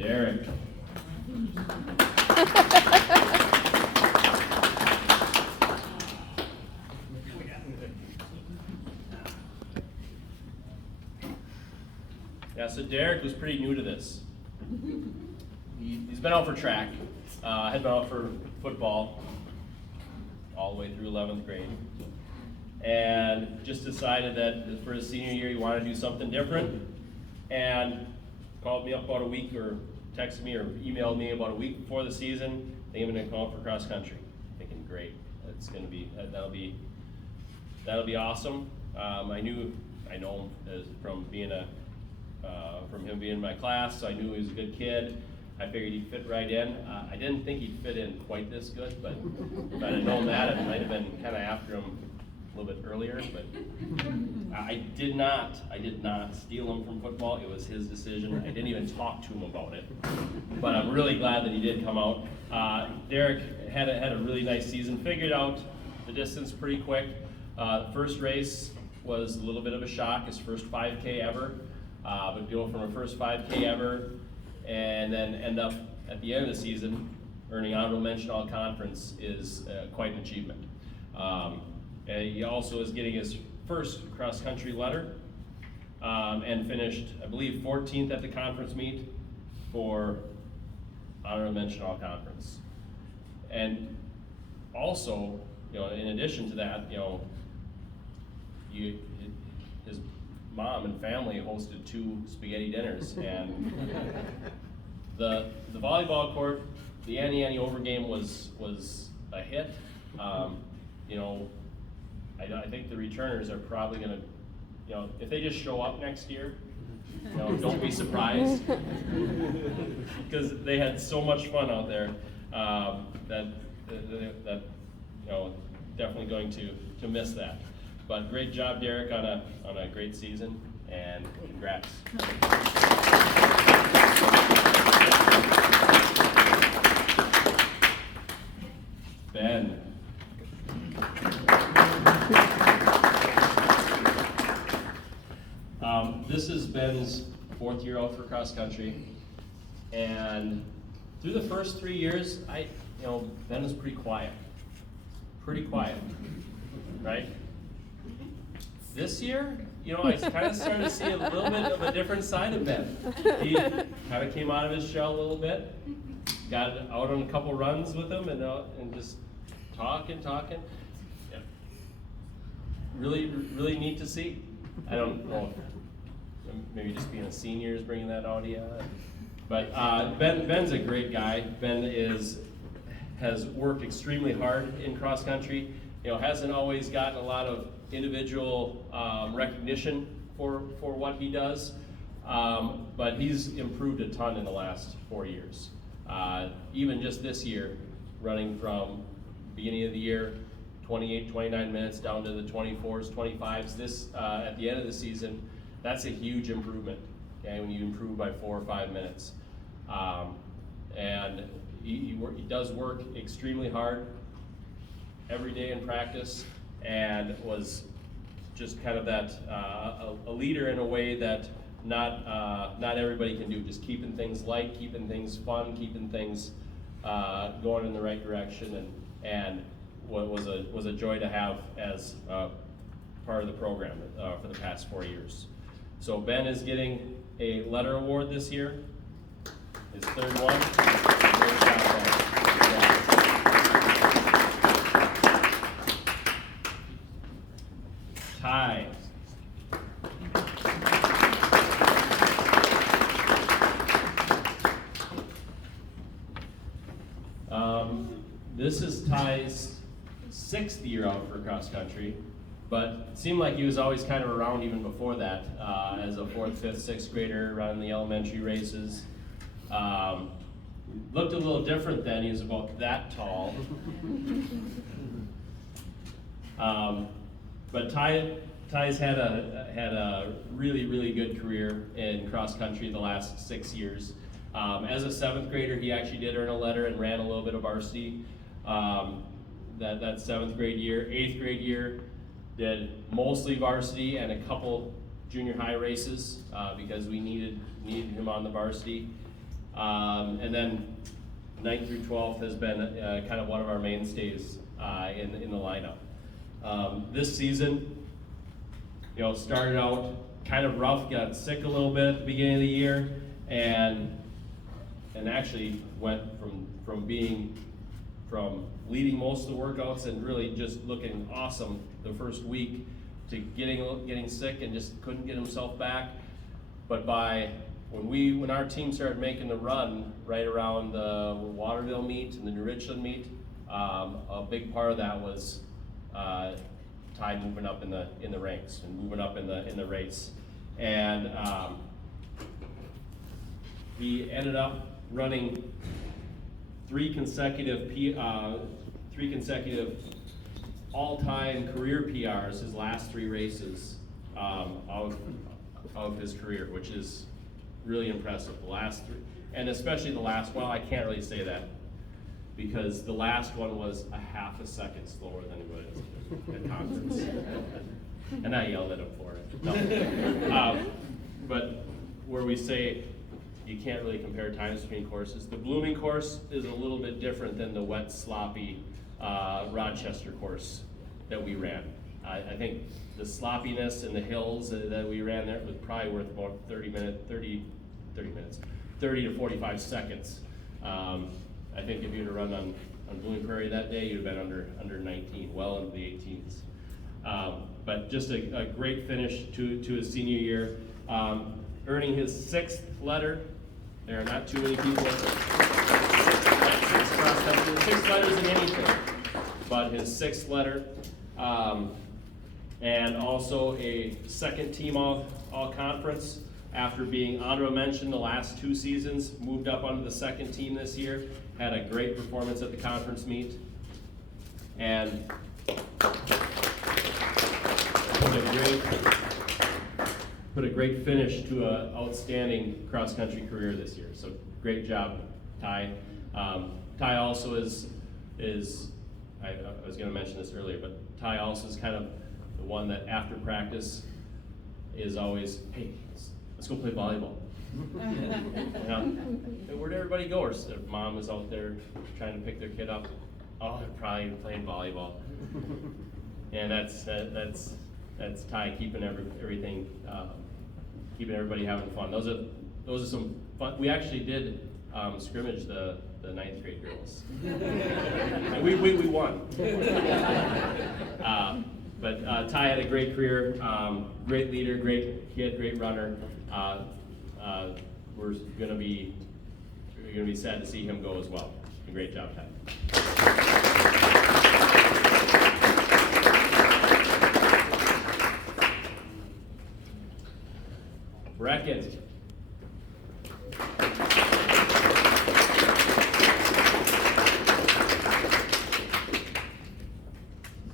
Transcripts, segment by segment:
Derek. Yeah, so Derek was pretty new to this. He's been out for track, had been out for football all the way through 11th grade, and just decided that for his senior year he wanted to do something different, and called me up about a week, or texted me or emailed me about a week before the season, thinking I'm gonna come out for cross country. Thinking, great, that'll be awesome. I know him from him being in my class, so I knew he was a good kid. I figured he'd fit right in. I didn't think he'd fit in quite this good, but if I'd have known that, I might have been kind of after him a little bit earlier. But I did not steal him from football. It was his decision. I didn't even talk to him about it. But I'm really glad that he did come out. Derek had a really nice season. Figured out the distance pretty quick. First race was a little bit of a shock. His first 5K ever. But go from a first 5K ever and then end up at the end of the season earning honorable mention all conference is quite an achievement. And he also is getting his first cross country letter and finished, I believe, 14th at the conference meet for honorable mention all conference. And also, in addition to that, his mom and family hosted 2 spaghetti dinners, and the volleyball court, the Annie overgame was a hit. I think the returners are probably gonna, if they just show up next year, don't be surprised, because they had so much fun out there that definitely going to miss that. But great job, Derek, on a great season, and congrats. Ben. This is Ben's 4th year out for cross country, and through the first 3 years, Ben was pretty quiet, right? This year, I kind of started to see a little bit of a different side of Ben. He kind of came out of his shell a little bit, got out on a couple runs with him, and just talking. Yeah. Really neat to see. I don't know if maybe just being a senior is bringing that out, yeah. But Ben's a great guy. Ben has worked extremely hard in cross country. Hasn't always gotten a lot of individual recognition for what he does, but he's improved a ton in the last 4 years. Even just this year, running from beginning of the year, 28, 29 minutes down to the 24s, 25s. This at the end of the season, that's a huge improvement. Okay, when you improve by 4 or 5 minutes, and he does work extremely hard every day in practice, and was just kind of that a leader in a way that not everybody can do. Just keeping things light, keeping things fun, keeping things going in the right direction, and what was a joy to have as part of the program for the past 4 years. So Ben is getting a letter award this year, his 3rd one. Great job, Ben. Ty. This is Ty's 6th year out for cross country, but it seemed like he was always kind of around even before that, as a 4th, 5th, 6th grader running the elementary races. Looked a little different then. He was about that tall. But Ty's had a really good career in cross country the last 6 years. As a 7th grader, he actually did earn a letter and ran a little bit of varsity that 7th grade year. 8th grade year, did mostly varsity and a couple junior high races because we needed him on the varsity. And then 9th through 12th has been kind of one of our mainstays in the lineup. This season, started out kind of rough, got sick a little bit at the beginning of the year, and actually went from leading most of the workouts and really just looking awesome the first week to getting sick and just couldn't get himself back. But when our team started making the run right around the Waterville meet and the New Richland meet, a big part of that was Ty moving up in the ranks and moving up in the race, and he ended up running three consecutive all-time career PRs his last 3 races of his career, which is really impressive. The last 3, and especially the last one, I can't really say that because the last one was a half a second slower than he was at conference, and I yelled at him for it. No. But where we say you can't really compare times between courses. The Blooming course is a little bit different than the wet, sloppy Rochester course that we ran. I think the sloppiness in the hills that we ran there was probably worth about 30 to 45 seconds. I think if you'd have run on Blooming Prairie that day, you'd have been under 19, well into the 18s. But just a great finish to his senior year, earning his 6th letter. There are not too many people that 6 letters in anything, but his 6th letter, and also a 2nd team all conference after being honorable mention the last 2 seasons, moved up onto the 2nd team this year, had a great performance at the conference meet, and put a great finish to an outstanding cross-country career this year. So great job, Ty. Ty also is I was going to mention this earlier, but Ty also is kind of the one that after practice is always, hey, let's go play volleyball. Where'd everybody go? Or their mom is out there trying to pick their kid up. Oh, they're probably playing volleyball. And that's Ty keeping everything, keeping everybody having fun. Those are some fun. We actually did scrimmage the 9th grade girls, and we won. But Ty had a great career, great leader, great kid, great runner. We're gonna be sad to see him go as well. Great job, Ty. Brecken.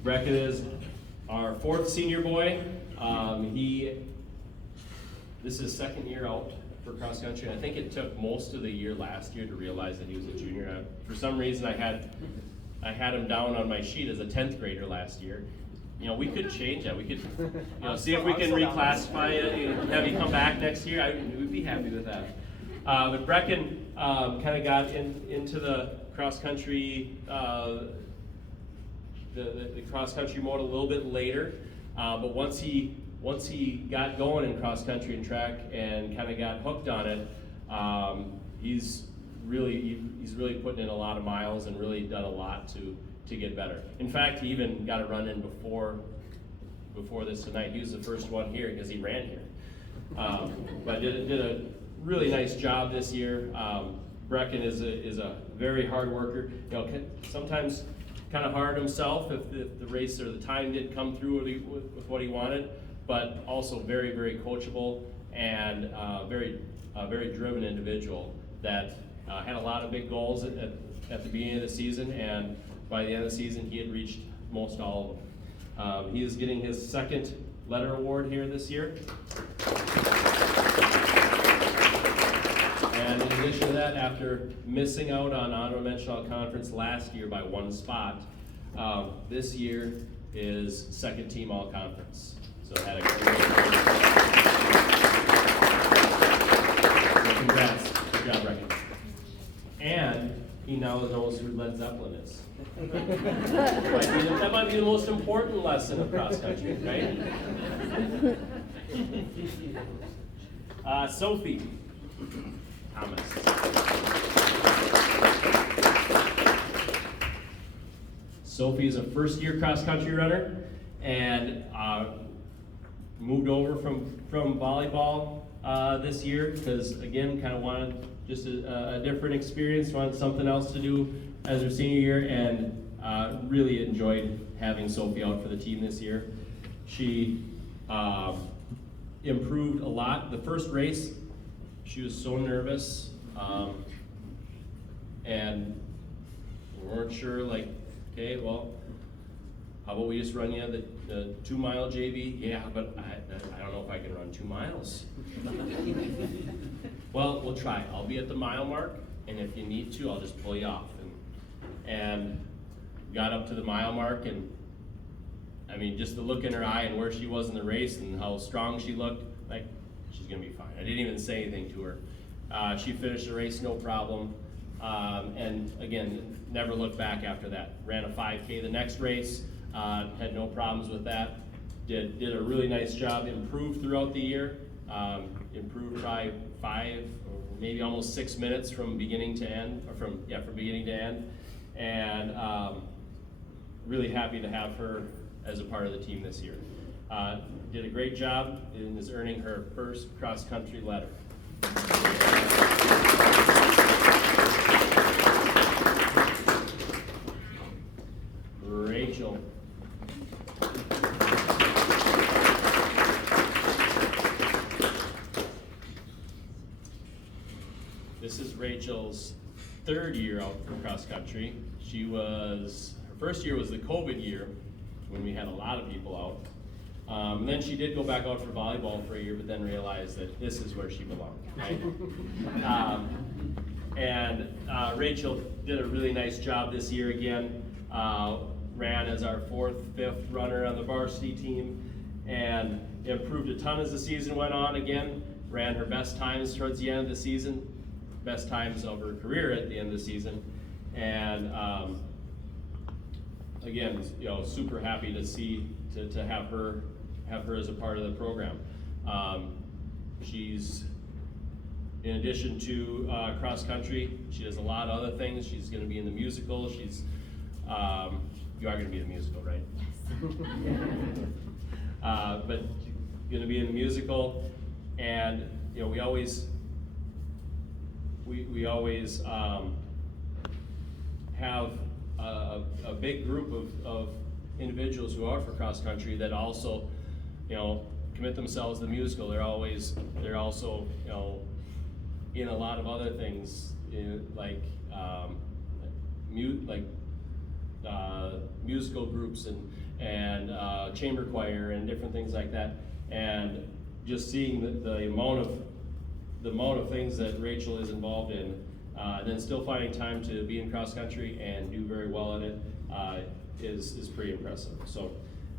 Brecken is our 4th senior boy. This is his 2nd year out for cross country. I think it took most of the year last year to realize that he was a junior. For some reason, I had him down on my sheet as a 10th grader last year. We could change that. We could, see if we can reclassify it and have you come back next year. We'd be happy with that. But Brecken kind of got into the cross country, the cross country mode a little bit later. But once he got going in cross country and track and kind of got hooked on it, he's really putting in a lot of miles and really done a lot to get better. In fact, he even got a run in before this tonight. He was the first one here because he ran here. But did a really nice job this year. Brecken is a very hard worker. Sometimes kind of hard himself if the race or the time didn't come through with what he wanted, but also very, very coachable and very driven individual that had a lot of big goals at the beginning of the season, and by the end of the season he had reached most all of them. He is getting his 2nd letter award here this year. And in addition to that, after missing out on honorable mention all conference last year by 1 spot, this year is 2nd team all conference. So had a great year. So congrats. Good job, Brecken. Led Zeppelin is. That might be the most important lesson of cross country, right? Sophie Thomas. Sophie is a first-year cross-country runner and moved over from volleyball this year because, again, kind of wanted just a different experience, wanted something else to do as her senior year, and really enjoyed having Sophie out for the team this year. She improved a lot. The first race, she was so nervous, and we weren't sure, like, okay, well, how about we just run you the 2 mile JV? Yeah, but I don't know if I can run 2 miles. Well, we'll try. I'll be at the mile mark, and if you need to, I'll just pull you off. And got up to the mile mark, and I mean, just the look in her eye and where she was in the race and how strong she looked, like, she's gonna be fine. I didn't even say anything to her. She finished the race no problem. And again, never looked back after that. Ran a 5K the next race, had no problems with that. Did a really nice job, improved throughout the year, improved by 5 or maybe almost 6 minutes from beginning to end, or from beginning to end. And really happy to have her as a part of the team this year. Did a great job and is earning her first cross-country letter. Rachel. This is Rachel's 3rd year out for cross country. Her first year was the COVID year when we had a lot of people out. And then she did go back out for volleyball for a year, but then realized that this is where she belonged, right? Rachel did a really nice job this year again. Ran as our 4th, 5th runner on the varsity team, and improved a ton as the season went on again. Ran her best times towards the end of the season, best times of her career at the end of the season. And again, super happy to see, to have her as a part of the program. She's, in addition to cross country, she does a lot of other things. She's gonna be in the musical. She's, you are going to be in the musical, right? Yes. But going to be in the musical, and we always have a big group of individuals who are for cross country that also commit themselves to the musical. They're also in a lot of other things like musical groups and chamber choir and different things like that, and just seeing the amount of things that Rachel is involved in, then still finding time to be in cross country and do very well at it is pretty impressive. So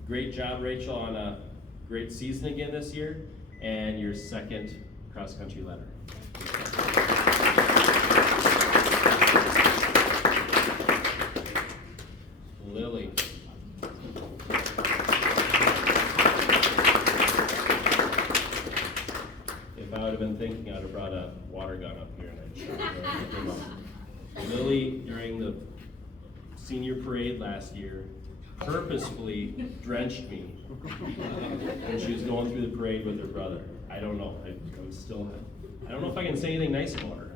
great job, Rachel, on a great season again this year, and your 2nd cross country letter. Lily. If I would have been thinking, I'd have brought a water gun up here and I'd shot her. Lily, during the senior parade last year, purposefully drenched me when she was going through the parade with her brother. I don't know. I don't know if I can say anything nice about her.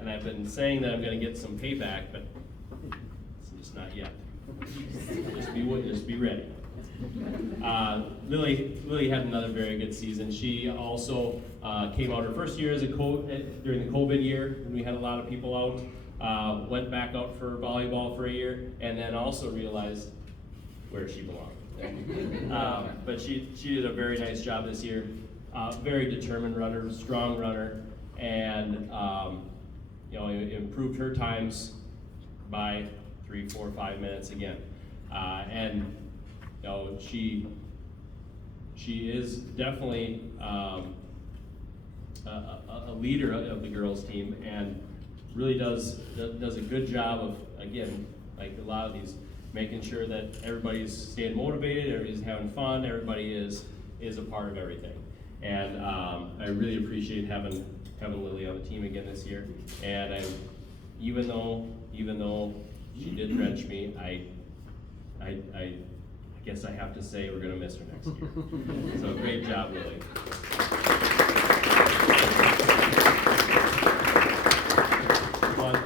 And I've been saying that I'm going to get some payback, but it's just not yet. Just be ready. Lily had another very good season. She also came out her first year during the COVID year when we had a lot of people out. Went back out for volleyball for a year, and then also realized where she belonged. But she did a very nice job this year. Very determined runner, strong runner, and improved her times by 3, 4, 5 minutes again. And she is definitely a leader of the girls team, and really does a good job of, again, like a lot of these, making sure that everybody's staying motivated, everybody's having fun, everybody is a part of everything. And I really appreciate having Lily on the team again this year. And even though she did drench me, I guess I have to say we're gonna miss her next year. So great job, Lily. But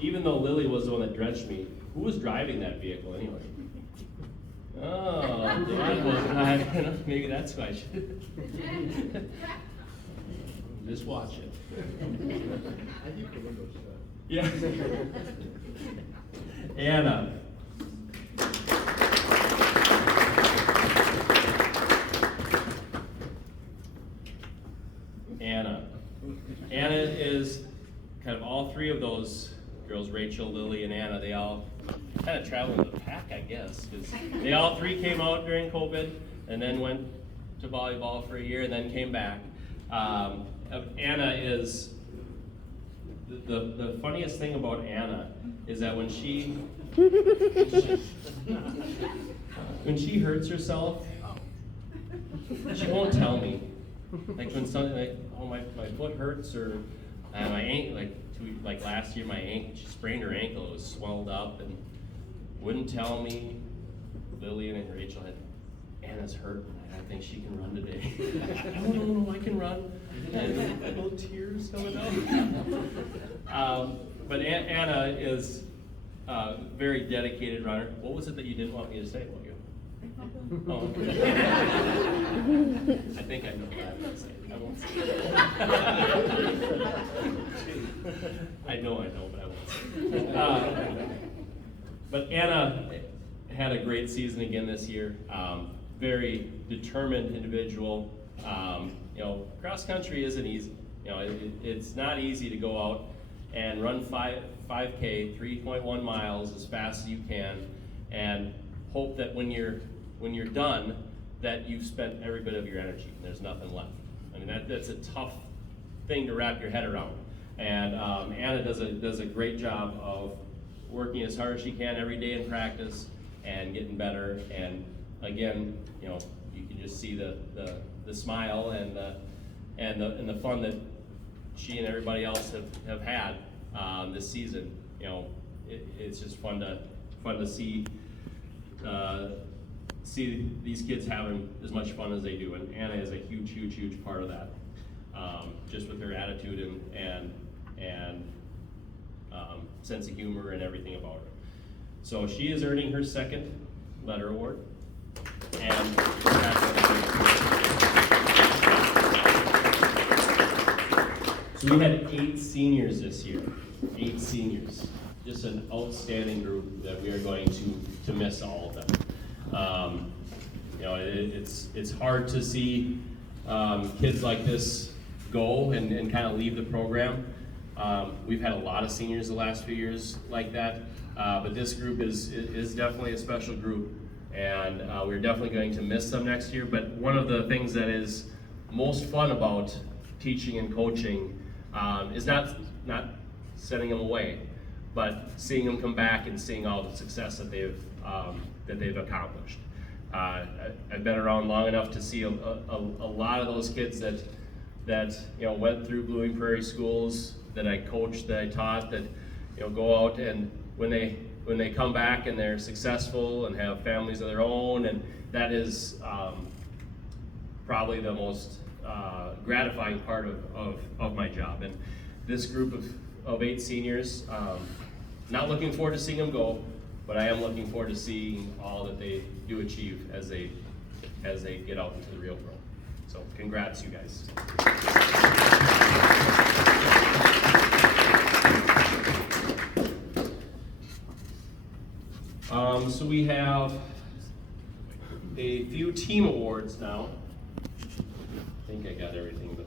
even though Lily was the one that drenched me, who was driving that vehicle anyway? Oh, Dad was driving. Maybe that's why I should. Just watch it. I think the window's shut. Yeah. Anna. Anna is kind of all three of those girls, Rachel, Lily, and Anna, they all kind of travel in the pack, I guess, because they all three came out during COVID and then went to volleyball for a year and then came back. Anna is, the funniest thing about Anna is that when she hurts herself, she won't tell me. Like when something like, oh my foot hurts, or my ankle, like last year she sprained her ankle, it was swelled up and wouldn't tell me. Lillian and Rachel had, Anna's hurt, I think she can run today. No, I can run. And little tears coming out. But Anna is a very dedicated runner. What was it that you didn't want me to say about you? Oh, okay. I think I know what I'm going to say. I won't say it. I know, but I won't say it. But Anna had a great season again this year. Very determined individual. Cross country isn't easy. It's not easy to go out and run 5K, 3.1 miles as fast as you can, and hope that when you're done, that you've spent every bit of your energy and there's nothing left. I mean, that's a tough thing to wrap your head around. And Anna does a great job of working as hard as she can every day in practice and getting better. And again, you can just see the smile and the fun that she and everybody else have had this season. It's just fun to see these kids having as much fun as they do, and Anna is a huge part of that. Just with her attitude and sense of humor and everything about her. So she is earning her second letter award, and so we had 8 seniors this year. 8 seniors. Just an outstanding group that we are going to miss all of them. It's hard to see kids like this go and kind of leave the program. We've had a lot of seniors the last few years like that, but this group is definitely a special group, and we're definitely going to miss them next year. But one of the things that is most fun about teaching and coaching is not sending them away, but seeing them come back and seeing all the success that they've accomplished. I've been around long enough to see a lot of those kids that went through Blooming Prairie schools, that I coached, that I taught, that go out and when they come back and they're successful and have families of their own, and that is probably the most gratifying part of my job. And this group of 8 seniors, not looking forward to seeing them go, but I am looking forward to seeing all that they do achieve as they get out into the real world. So congrats, you guys. So we have a few team awards now. I think I got everything, but